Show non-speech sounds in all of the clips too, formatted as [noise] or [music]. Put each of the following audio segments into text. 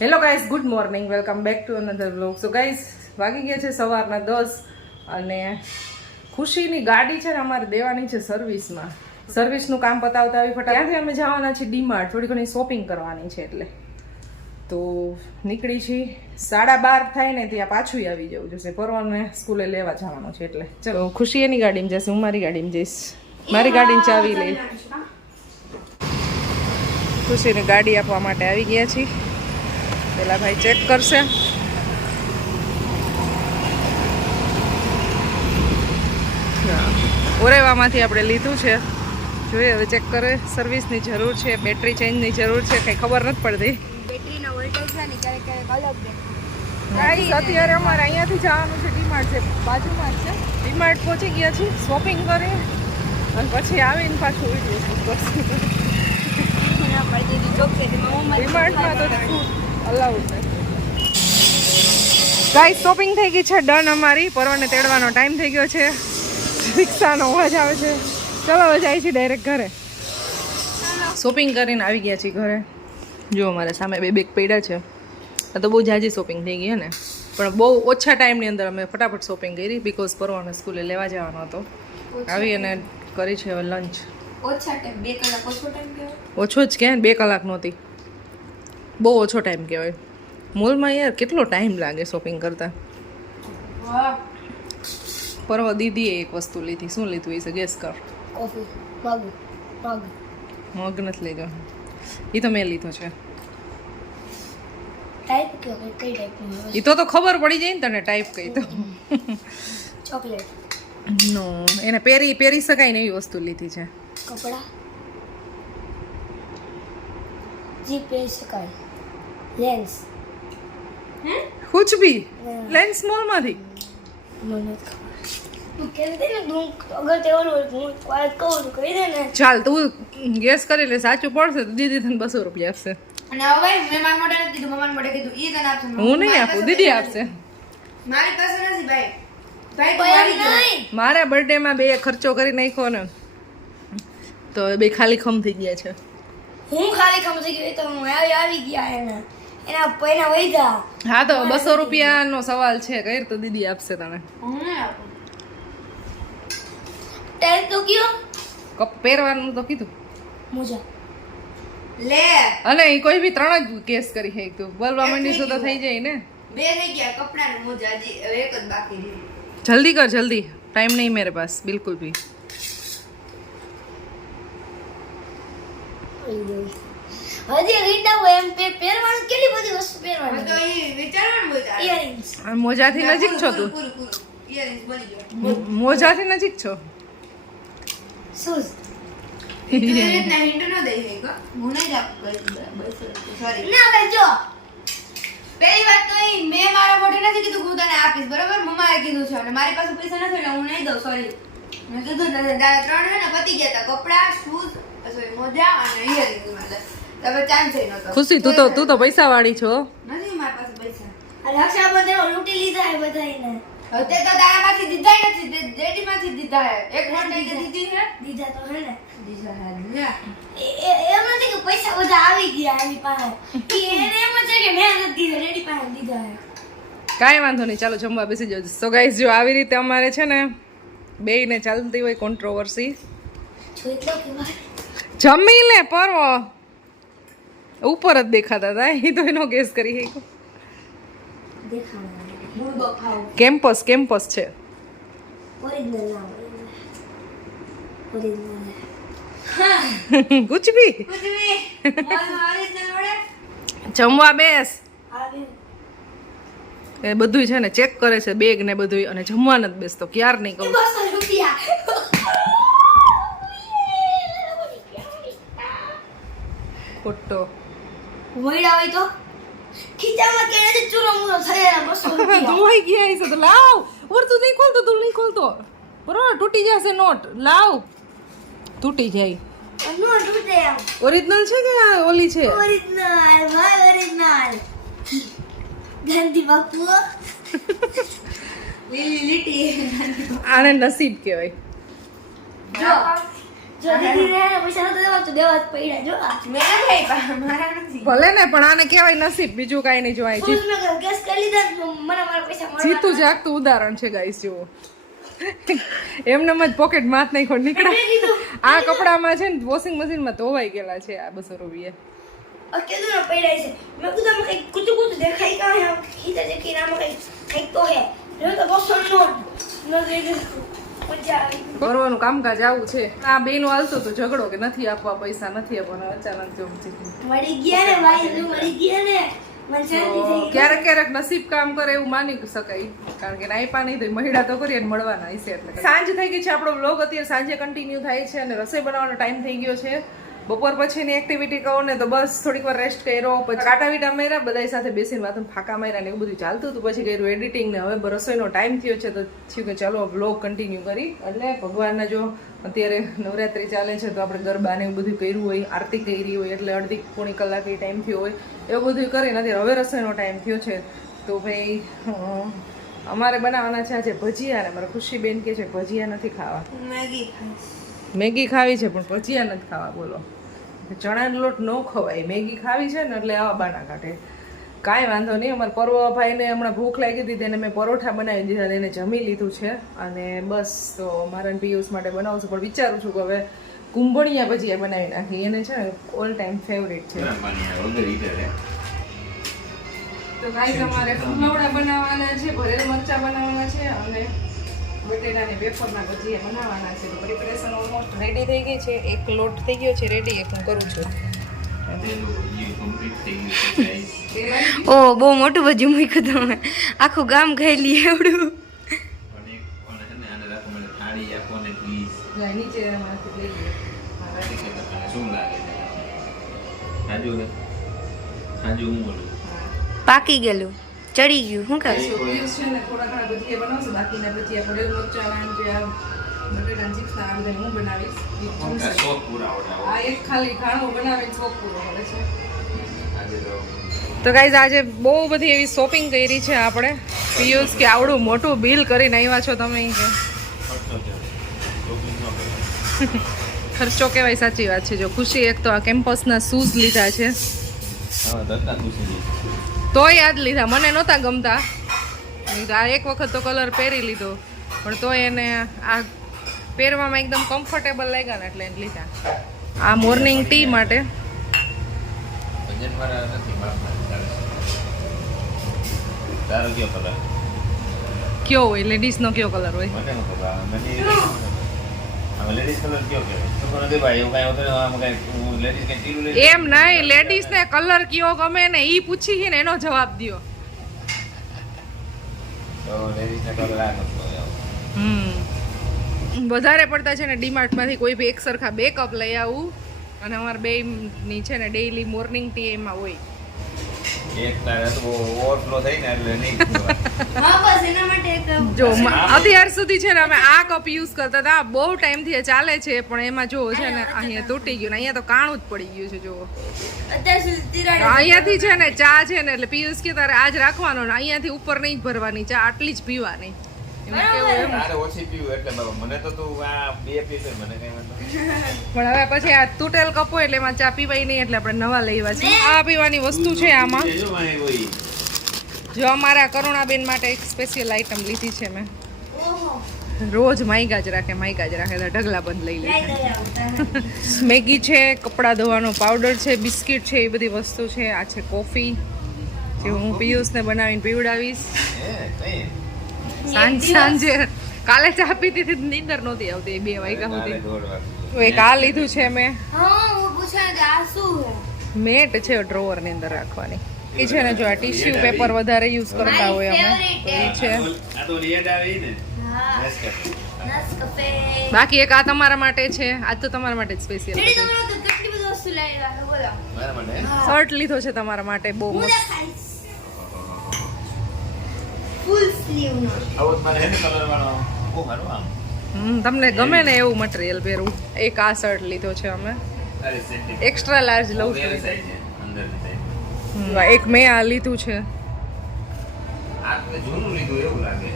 Hello guys good morning welcome back to another blog so guys વાગી ગયા છે સવારના દસ અને ખુશીની ગાડી છે ને અમારે દેવાની છે સર્વિસમાં. સર્વિસનું કામ પતાવતા આવી ફટા ત્યાંથી અમે જવાના છીએ ડીમાર્ટ. થોડી ઘણી શોપિંગ કરવાની છે એટલે. તો નીકળી છીએ. સાડા બાર થાય ને ત્યાં પાછું આવી જવું જશે. પરવાને સ્કૂલે લેવા જવાનું છે એટલે. ચલો ખુશી એની ગાડીમાં જશે હું મારી ગાડીમાં જઈશ. મારી ગાડીની ચાવી લઈ. ખુશીની ગાડી આપવા માટે આવી ગયા છીએ. પેલા ભાઈ ચેક કરશે. ઓરેવામાંથી આપણે લીધું છે. જોઈએ હવે ચેક કરે. સર્વિસની જરૂર છે બેટરી ચેન્જની જરૂર છે કંઈ ખબર નથી પડતી. બેટરીના વોલ્ટેજ ક્યારેક ક્યારેક અલગ અત્યારે અમારે અહીંયાથી જવાનું છે ડીમાર્ટ છે. બાજુમાં જ છે. ડીમાર્ટ પહોંચી ગયા છીએ શોપિંગ કરી. અને પછી આવીને પાછું વીડિયો શૂટ કરશું. [laughs] ડીમાર્ટમાં તો ફૂડ અલાઉડ છે. ગાઈસ શોપિંગ થઈ ગઈ છે ડન અમારી. પરવાને તેડવાનો ટાઈમ થઈ ગયો છે. રિક્ષાનો અવાજ આવે છે. ચલો હવે જાય છે ડાયરેક્ટ ઘરે. શોપિંગ કરીને આવી ગયા છીએ ઘરે. જો અમારે સામે બે બેગ પડ્યા છે. આ તો બહુ જાજી શોપિંગ થઈ ગઈ ને. પણ બહુ ઓછા ટાઈમની અંદર અમે ફટાફટ શોપિંગ કરી બિકોઝ પરવાને સ્કૂલે લેવા જવાનો હતો. આવી અને કરી છે હવે લંચ ઓછા ટાઈમ બે કલાક ઓછો ટાઈમ ઓછો જ કે બે કલાક નહોતી. બહુ ઓછો ટાઈમ કહેવાય. મોલમાં યાર કેટલો ટાઈમ લાગે શોપિંગ કરતા? પરવા દીદીએ એક વસ્તુ લીધી. શું લીધું એ ગેસ કર. મગ નથી લીધો. એ તો મેં લીધો છે. એ તો તો ખબર પડી જાય ને તને ટાઈપ કહી તો. ચોકલેટ નો એને પહેરી પહેરી શકાય ને એવી વસ્તુ લીધી છે. કપડા? જી પહેરી શકાય. લેન્સ કુછ લેન્સ તું તું તે હું કહું તો કહી દે ને. ચાલ તું ગેસ કરી લે સાચું પડશે તો દીદી તને બસો રૂપિયા આપશે. અને હવે મેં મારા મોઢે નથી કીધું મમ્માને મોઢે કીધું. ઈ તને આપશે હું નહીં આપું દીદી આપશે. મારી પાસે નથી ભાઈ. ભાઈ તો કોઈ મારી જોડે. નહીં મારા બર્થડેમાં બે ખર્ચો કરી નાખ્યો ને તો બે ખાલી ખમ થઈ ગયા છે. હું ખાલી ખમસી ગઈ તો હું આવી આવી ગયા એના. એના પૈના વૈધા હા તો બસો રૂપિયાનો સવાલ છે કઈ તો દીદી આપશે તને? ટેલ તો કયો? કપ પહેરવાનું તો કીધું. મોજા. લે. અને એ કોઈ બી ત્રણ જ કેસ કરી હે તું બોલવા માંડી તો થઈ જાય ને. બે થઈ ગયા કપડા ને મોજા હજી એક જ બાકી રહ્યું. જલ્દી કર જલ્દી. ટાઈમ નહીં મેરે પાસ બિલકુલ ભી હજી હોય એમ પે- પહેરવાનું કેટલી બધી વસ્તુ પહેરવાની? તો એ વિચારવાનું બધા. ઇયરિંગ્સ મોજાથી નજીક છો તું? પૂરું પૂરું ઇયરિંગ્સ બોલી ગયો. મોજાથી નજીક છો? શૂઝ. રીતના હિન્ટ ન દઈ હું નહીં જ સોરી ના ભાઈ જો. પહેલી વાત તો ઈ મેં મારા મોઢે નથી કીધું હું તને આપીશ બરાબર? મમ્માએ કીધું છે અને મારી પાસે પૈસા નથી એટલે હું નહીં દઉં સોરી મેં કીધું ત્રણ છે ને પતી ગયા હતા કપડાં શૂઝ સોરી મોજા અને ઇયરિંગ નતો ખુશી તું તો તું તો પૈસા વાળી છો. નથી મારી પાસે પૈસા. આ રક્ષાબંધન લૂંટી લીધા હે બધાને હવે તે તો તારા માંથી દીધા નથી તે માંથી દીધા હે એક નોટ લઈ દીધી હે દીધા તો હે ને. દીધા હે એમ નથી કે પૈસા બધા આવી ગયા એની પાસે. એને એમ છે કે મેં નથી દીધા ડેડી પાસે દીધા હે કાંઈ વાંધો નહીં ચાલો જમવા બેસી જાવ સો ગાઈસ જો આવી રીતે અમારે છે ને બેયને ચાલતી હોય કોન્ટ્રોવર્સી જમી લે પરવો. ઉપર જ દેખાતા હતા. એ તો એનો ગેસ કરી કેમ્પસ કેમ્પસ છે. ગુચબી કુછ ભી જમવા બેસ. એ બધું છે ને ચેક કરે છે બેગ ને બધું અને જમવા નથી બેસતો. ક્યાર નહીં કહું. ખોટો. વૈડા હોય તો? ખીચામાં કે નથી ચૂરો મૂરો થયેલા બસો રૂપિયા ધોવાઈ ગયા છે તો લાવ. ઓર તું નહીં ખોલતો તું નહીં ખોલતો. બરોબર તૂટી જશે નોટ. લાવ. તૂટી જાય. ઓરિજિનલ છે કે ઓલી છે? ઓરિજિનલ ભાઈ ઓરિજિનલ ગાંધી બાપુ લીલી લીટી આને નસીબ કહેવાય. જો. જો દીદીને પૈસા નતા દેવા તો દેવા જ પડ્યા જો આ. મેં નથી આપ્યા, મારા નથી. ભલે ને પણ આને કહેવાય નસીબ બીજું કાંઈ નહીં જોવાય. જીતું જાગતું ઉદાહરણ છે ગાઈસ જુઓ. એમનેમ જ પોકેટ માથ નહીં ખોટ નીકળ્યા આ કપડામાં છે ને વોશિંગ મશીનમાં ધોવાઈ ગયેલા છે આ બસો રૂપિયા. દેખાય ભરવાનું કામકાજ આવું છે. આ બેનું હાલતું તો ઝઘડો કે નથી આપવા પૈસા નથી આપવાના અચાનક જો મળી ગયા. ને ભાઈ મળી ગયા ને. ક્યારેક ક્યારેક નસીબ કામ કરે એવું માની શકાય. કારણ કે નાઈપા નહીં થઈ મહિડા તો કરીએ ને મળવાના હશે એટલે. સાંજ થઈ ગઈ છે આપણો બ્લોગ અત્યારે સાંજે કન્ટિન્યુ થાય છે અને રસોઈ બનાવવાનો ટાઈમ થઈ ગયો છે. બપોર પછીની એક્ટિવિટી કહો ને તો બસ થોડીક વાર રેસ્ટ કર્યો પછી કાટા વીટા માર્યા બધા સાથે બેસીને વાતો ફાંકા માર્યા ને એવું બધું ચાલતું હતું. પછી કર્યું એડિટિંગ ને. હવે રસોઈનો ટાઈમ થયો છે તો થયું કે ચાલો બ્લોગ કન્ટિન્યુ કરી. એટલે ભગવાનના જો અત્યારે નવરાત્રી ચાલે છે તો આપણે ગરબા ને એવું બધું કર્યું હોય આરતી કરી હોય એટલે અડધી પોણી કલાકે ટાઈમ થયો હોય એવું બધું કરીને અત્યારે હવે રસોઈનો ટાઈમ થયો છે. તો ભાઈ અમારે બનાવવાના છે આજે ભજીયા ને. મારા ખુશીબેન કે છે ભજીયા નથી ખાવા. મેગી મેગી ખાવી છે પણ ભજીયા નથી ખાવા બોલો. ચણાનો લોટ ન ખવાય. મેગી ખાવી છે ને એટલે આવા બાના કાઢે. કાંઈ વાંધો નહીં. અમારા પર્વભાઈને હમણાં ભૂખ લાગી હતી તેને મેં પરોઠા બનાવી દીધા તેને જમી લીધું છે. અને બસ તો મારા ને માટે બનાવું છું પણ વિચારું છું કે હવે કુંભણિયા ભજીયા બનાવી નાખી એને છે ને ઓલ ટાઈમ ફેવરેટ છે. તો ગાઈસ અમારે ફૂલવડા બનાવવાના છે ભરેલ મરચા બનાવવાના છે અને બટેટાની વેફરના ભજીયા બનાવવાના છે. તો પ્રિપેરેશન ઓલમોસ્ટ રેડી થઈ ગઈ છે. એક લોટ થઈ ગયો છે રેડી એક હું કરું છું. ઓ બહુ મોટું ભજ્યું મૂક્યું તમે આખું ગામ ખાઈ લઈએ એવડું. પાકી ગયેલું. ચડી ગયું. શું કર છે ને થોડા ઘણા ભજીયા બનાવશે બાકીના ભજીયા ભરેલ મરચાના જે આ બટેટા ચિપ્સના આ હું બનાવીશ. આ એક ખાલી ખાણું બનાવીને શોખ પૂરો કરે છે. તો ગાઈઝ આજે બહુ બધી એવી શોપિંગ કરી છે આપણે. પિયુષ કે આવડું મોટું બિલ કરીને આવ્યા છો તમે કે? ખર્ચો કહેવાય [laughs] સાચી વાત છે. જો ખુશી એક તો આ કેમ્પસના શૂઝ લીધા છે. તો યાદ લીધા. મને નહોતા ગમતા. આ એક વખત તો કલર પહેરી લીધો. પણ તો એને આ પહેરવામાં એકદમ કમ્ફર્ટેબલ લાગ્યા ને એટલે લીધા. આ મોર્નિંગ ટી માટે. કયો હોય? લેડીઝનો કયો કલર હોય? મને નો ખબર મને આમાં લેડીઝ કલર કયો કહેવાય? તો નથી ભાઈ એવું કાંઈ હોતું નહીં આમાં કાંઈ લેડીઝ કાંઈ ટીલું લેડીઝ એમ નહીં લેડીઝને કલર કયો ગમે ને એ પૂછી ને એનો જવાબ દ્યો. તો કલર આ. હમ. વધારે પડતા છે ને ડીમાર્ટમાંથી કોઈ બી એક સરખા બે કપ લઈ આવું. અને અમારે બે ની છે ને ડેઈલી મોર્નિંગ ટી એમાં હોય. એક તારે તો ઓવરફ્લો થઈ ને એટલે નહીં પીવાય. હા બસ એના માટે એક જો અત્યાર સુધી છે ને અમે આ કપ યુઝ કરતા હતા. બહુ ટાઈમથી ચાલે છે પણ એમાં જો છે ને અહીંયા તૂટી ગયું ને અહીંયા તો કાણું જ પડી ગયું છે જો અત્યાર સુધી તિરાડ અહીંયાથી છે ને ચા છે ને એટલે પિયુષ કે તારે આજ રાખવાનો ને અહીંયાથી ઉપર નહીં ભરવાની ચા આટલી જ પીવાની. તો તું. પણ હવે પછી આ તૂટેલ કપો એટલે એમાં ચા પીવાય નહીં એટલે આપણે નવા લેવા છે આ પીવાની વસ્તુ છે આમાં. જો અમારા કરુણાબેન માટે એક સ્પેશિયલ આઈટમ લીધી છે મેં. રોજ માઈગા જ રાખે માઈગા જ રાખે એટલે ઢગલા બંધ લઈ લે મેગી છે કપડાં ધોવાનો પાવડર છે બિસ્કિટ છે એ બધી વસ્તુ છે. આ છે કોફી જે હું પિયુષને બનાવીને પીવડાવીશ. સાંજ સાંજે કાલે ચા પીતી હતી તો નીંદર નહોતી આવતી બે વાગ્યા સુધી. એક આ લીધું છે મેં. હા હું પૂછ્યા કે આ શું છે? મેટ છે ડ્રોવરની અંદર રાખવાની. એ છે ને જો આ ટીશ્યુ પેપર વધારે યુઝ કરતા હોય અમે એ છે. આ બાકી એક આ તમારા માટે છે આજ તો તમારા માટે જ સ્પેશિયલ જેડી તમારો તો કેટલી બધી વસ્તુ લઈ આવ્યા બોલો. મારા માટે? શર્ટ લીધો છે તમારા માટે બહુ મસ્ત. ફૂલ સ્લીવ નો. આવો જ મારે હે કલર વાળો બહુ સારું આમ. હમ, તમને ગમે ને એવું મટીરિયલ પહેરું? એક આ શર્ટ લીધો છે અમે. એક્સ્ટ્રા લાર્જ લઉં છું. એક મેં આ લીધું છે. આ તો જૂનું લીધું એવું લાગે.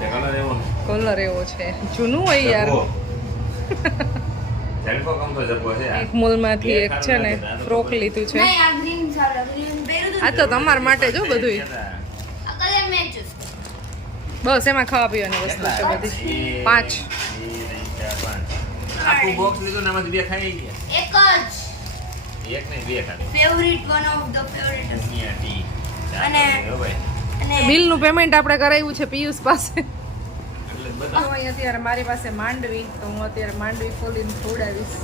કલર એવો કલર એવો છે. જૂનું હોય યાર. [laughs] એક મોલમાંથી એક છે ને ફ્રોક લીધું છે. આ ગ્રીન સારું ગ્રીન પહેર્યું આ તો તમારા માટે જો બધું બસ એમાં ખાવા પીવાની વસ્તુ છે બધી પાંચ આખું બોક્સ લીધું ને એમાંથી બે ખાઈ ગયા એક જ એક નહીં બે ખાલી favourite one of the favourite અને- અને બિલનું પેમેન્ટ આપણે કરાવ્યું છે પિયુષ પાસે. અત્યારે મારી પાસે માંડવી તો હું અત્યારે માંડવી ફોલીને ખવડાવીશ.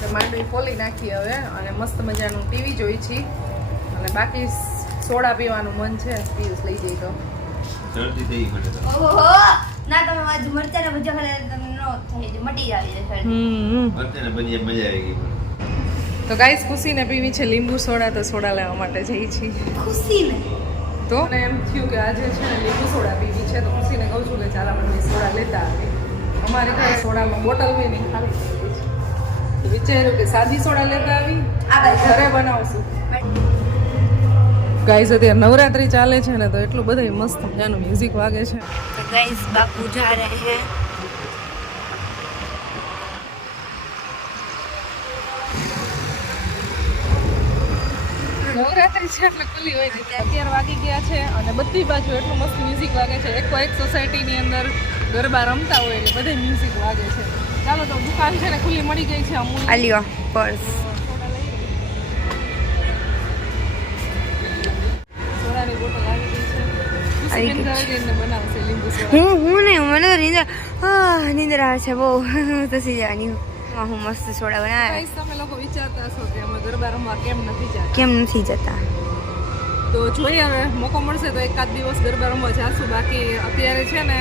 તો માંડવી ફોલી નાખી હવે અને મસ્ત મજાનું ટીવી જોઈ છી. અને બાકી સોડા પીવાનું મન છે પિયુષ લઈ જઈ તો જલ્દી થઈ પડે તો ઓહો ના તમે મારી મરચાના ભજીયા ખાલી તમને નો થઈ જાય મટી જાય છે હમ અત્યારે બધી મજા આવી ગઈ તો ગાઈસ ખુશીને પીવી છે લીંબુ સોડા તો સોડા લેવા માટે જઈ છી ખુશી ને તો? મને એમ થયું કે આજે છે ને લીંબુ સોડા પીવી છે તો ખુશીને કહું છું કે ચાલ આપણે સોડા લેતા આવી અમારે ઘરે સોડામાં બોટલ બી નહીં ખાલી વિચાર્યું કે સાદી સોડા લેતા આવી. ઘરે બનાવશું. ગાઈઝ અત્યારે નવરાત્રી ચાલે છે ને તો એટલું બધું મસ્ત મજાનું મ્યુઝિક વાગે છે. તો બાપુ નવરાત્રી છે એટલે ખુલ્લી હોય છે. અત્યારે વાગી ગયા છે અને બધી બાજુ એટલું મસ્ત મ્યુઝિક વાગે છે. એકો એક સોસાયટીની અંદર ગરબા રમતા હોય એટલે બધે મ્યુઝિક વાગે છે. ચાલો તો દુકાન છે ને ખુલ્લી મળી ગઈ છે અમૂલ આલિયો પર્સ હું હું નહીં મને તો નીંદર નિંદર આવે છે બહુ. તસી જવાની હા, હું મસ્ત સોડા બનાવે. તમે લોકો વિચારતા હશો કે અમે ગરબા રમવા કેમ નથી જતા? કેમ નથી જતા? તો જોઈએ હવે મોકો મળશે તો એકાદ દિવસ ગરબા રમવા જાશું. બાકી અત્યારે છે ને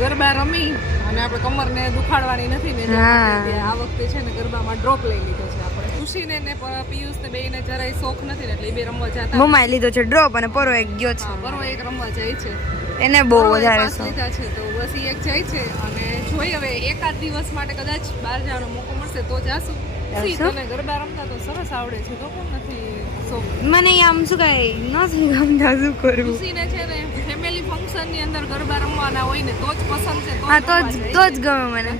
ગરબા રમી અને આપણે કમરને દુખાડવાની નથી ને હા. આ વખતે છે ને ગરબામાં ડ્રોપ લઈ લીધો. ખુશીને ને પિયુષ પિયુષને બેયને જરાય શોખ નથી ને એટલે એ બે રમવા જતા મમ્માએ લીધો છે ડ્રોપ અને પરો એક ગયો છે. પરો એક રમવા જાય છે. એને બહુ વધારે શોખ. લીધા છે તો બસ એક જાય છે અને જોઈ હવે એકાદ દિવસ માટે કદાચ બહાર જવાનો મોકો મળશે તો જાશું? તને ગરબા રમતા તો સરસ આવડે છે તો કેમ નથી શોખ? મને આમ શું કાંઈ નથી ગમતા શું કરવું. ખુશીને છે ને ફેમિલી ફંક્શનની અંદર ગરબા રમવાના હોય ને તો જ પસંદ છે હા તો જ તો જ ગમે મને.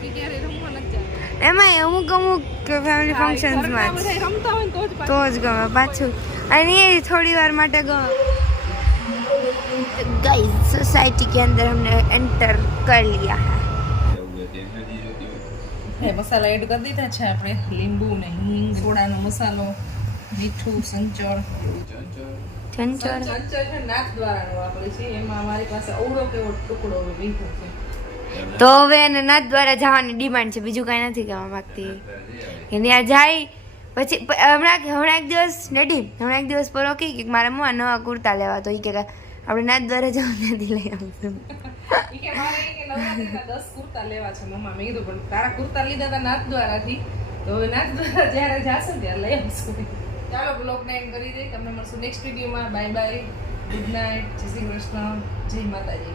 એમાં અમુક અમુક ફેમિલી હા, ફંક્શન્સમાં ઘરના જ બધાય રમતા હોય ને તો જ તો જ ગમે પાછું અને એ થોડી વાર માટે ગમે गाइस सोसाइटी के अंदर हमने एंटर कर लिया है હે મસાલા એડ કરી દીધા છે આપણે લીંબુ ને હિંગ સોડાનો મસાલો મીઠું સંચળ ચંચળ સંચળ છે નાક દ્વારાનો વાપરે છે એમાં મારી પાસે અવળો કેવો ટુકડો મીઠો છે તો હવે એને નાથ દ્વારા જવાની ડિમાન્ડ છે. બીજું કાંઈ નથી કહેવા માંગતી. કે ત્યાં જાય, પછી હમણાં હમણાં એક દિવસ નડી હમણાં એક દિવસ પર ઓકે કે મારે મમ્મા નવા કુર્તા લેવા તો એ કે આપણે નાથ દ્વારા જવા નથી લઈ આવશું કુર્તા લેવા મેં કીધું તારા કુર્તા લીધા હતા નાથ દ્વારાથી. તો નાથ જ્યારે જાશું ત્યારે ચાલો એન્ડ કરી દઈ તમને bye bye good Shri Krishna. જય માતાજી.